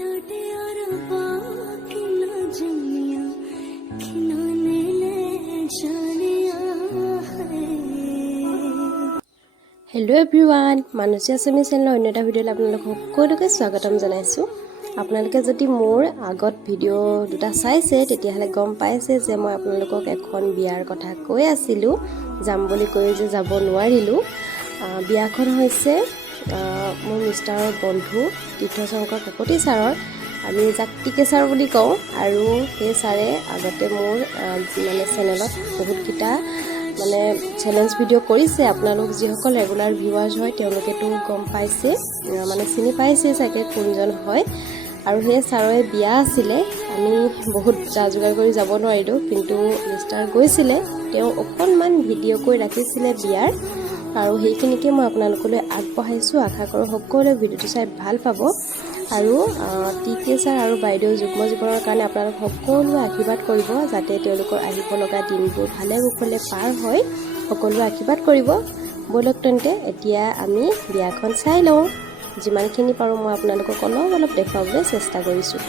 Hello everyone मानुषी आसामी चेनेल अन्य এটা ভিডিঅ'লৈ আপোনালোক সকলোকে স্বাগতম জনাইছো। আপোনালোকে যদি মোৰ আগত ভিডিঅ' দুটা চাইছে তেতিয়াহলে গম পাইছে যে মই আপোনালোকক এখন বিয়াৰ কথা কৈ আছিলো, যাম বুলি কৈ যে যাব নোৱাৰিলো। বিয়াখন হৈছে মোৰ মিষ্টাৰৰ বন্ধু তীৰ্থশংকৰ কাকতি ছাৰৰ, আমি যাক টিকে ছাৰ বুলি কওঁ, আৰু সেই ছাৰে আগতে মোৰ মানে চেনেলত বহুত কিটা মানে চ্যালেঞ্জ ভিডিঅ' কৰিছে। আপোনালোক যিসকল ৰেগুলাৰ ভিউৱাৰ্ছ হয় তেওঁলোকেতো গম পাইছে, মানে চিনি পাইছে চাগে কোনজন হয়। আৰু সেই ছাৰৰে বিয়া আছিলে, আমি বহুত যা যোগাৰ কৰি যাব নোৱাৰিলোঁ, কিন্তু মিষ্টাৰ গৈছিলে, তেওঁ অকণমান ভিডিঅ' কৰি ৰাখিছিলে বিয়াৰ, আৰু সেইখিনিকে মই আপোনালোকলৈ আগবঢ়াইছোঁ। আশা কৰোঁ সকলোৱে ভিডিঅ'টো চাই ভাল পাব। আৰু টিকে ছাৰ আৰু বাইদেউ যুগ্ম জীৱনৰ কাৰণে আপোনালোক সকলোৱে আশীৰ্বাদ কৰিব, যাতে তেওঁলোকৰ আহিব লগা দিনবোৰ ভালে কুশলে পাৰ হয়। সকলোৱে আশীৰ্বাদ কৰিব। বলক তেন্তে এতিয়া আমি বিয়াখন চাই লওঁ। যিমানখিনি পাৰোঁ মই আপোনালোকক অলপ দেখুৱাবলৈ চেষ্টা কৰিছোঁ।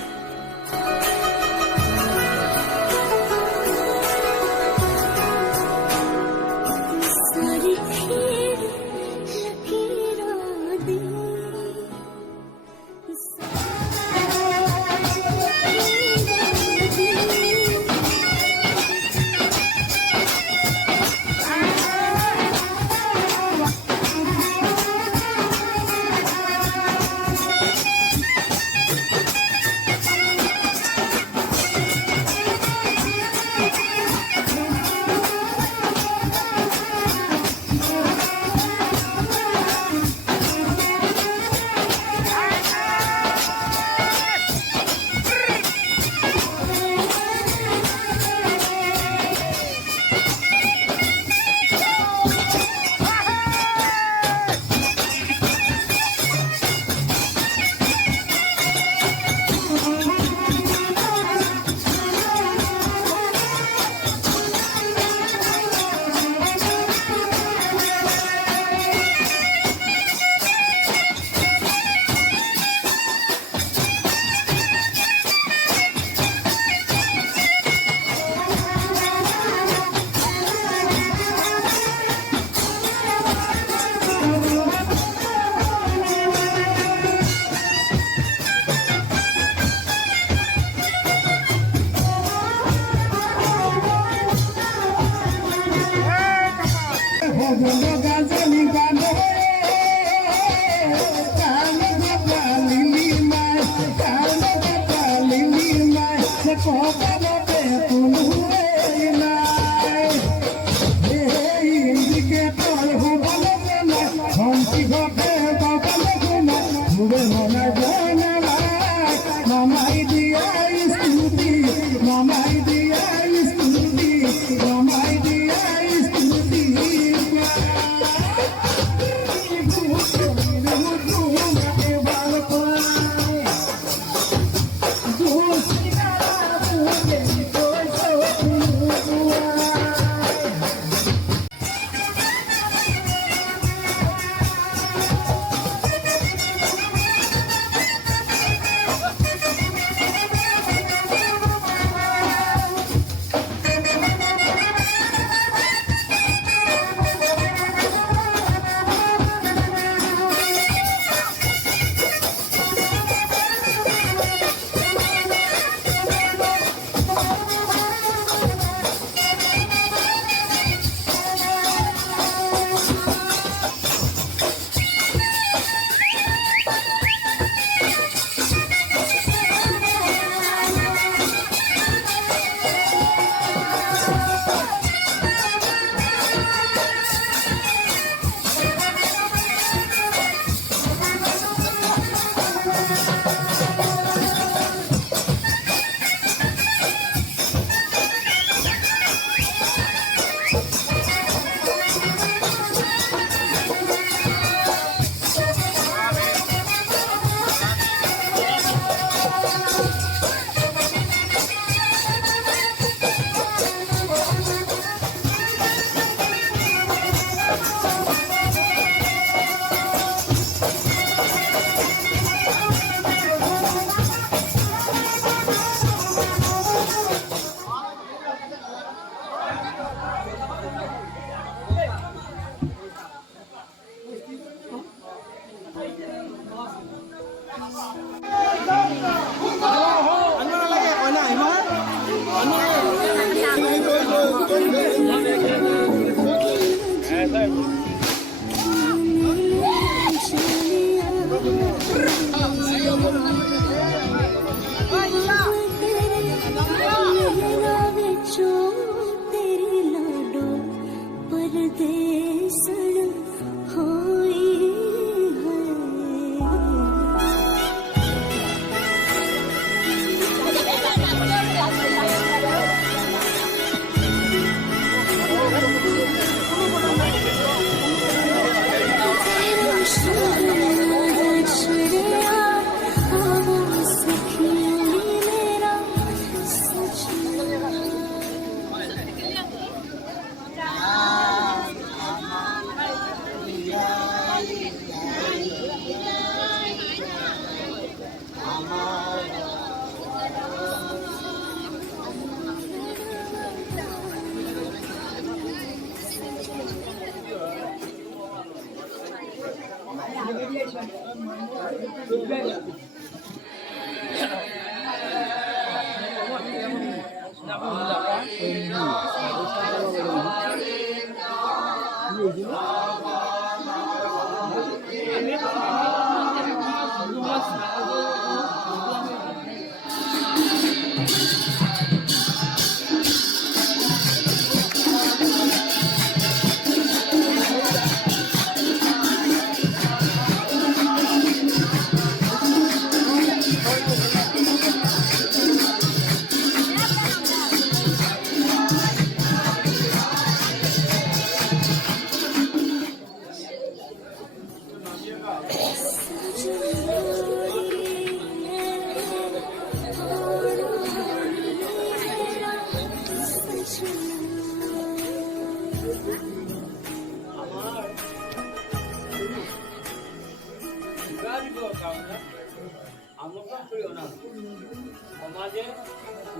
সমাজে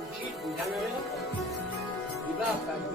উচিত বিধানেৰে বিবাহ কাৰ্য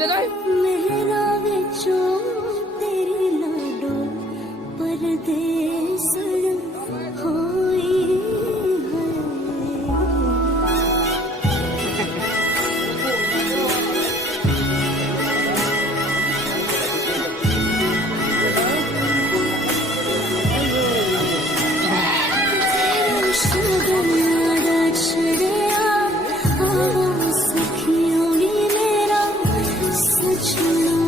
मेरा विचों तेरी लाडो पर परदेस होई है। तेरा शगन रचड़िया आओ सखियों नी मेरा सजना,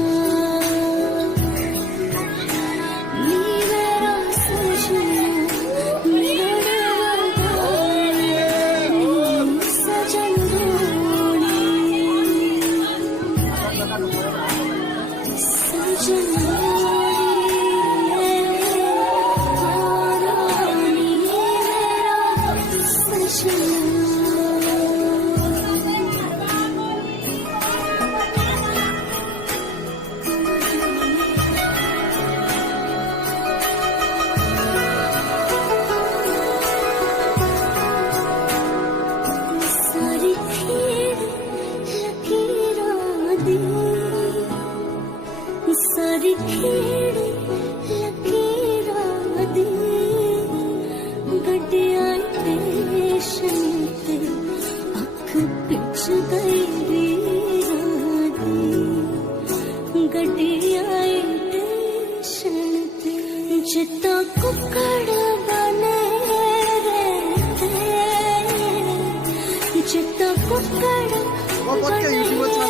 नी मेरा सजना, मेरा सजन सजन सारी खीर लकीरां दी, सारी खीर लकीरां दी, गड्डियां पेशन ते अख पिछ गई दी, गड्डियां पेशन ते जिता कुकड़ बने रहते, जिता कुकड़ बने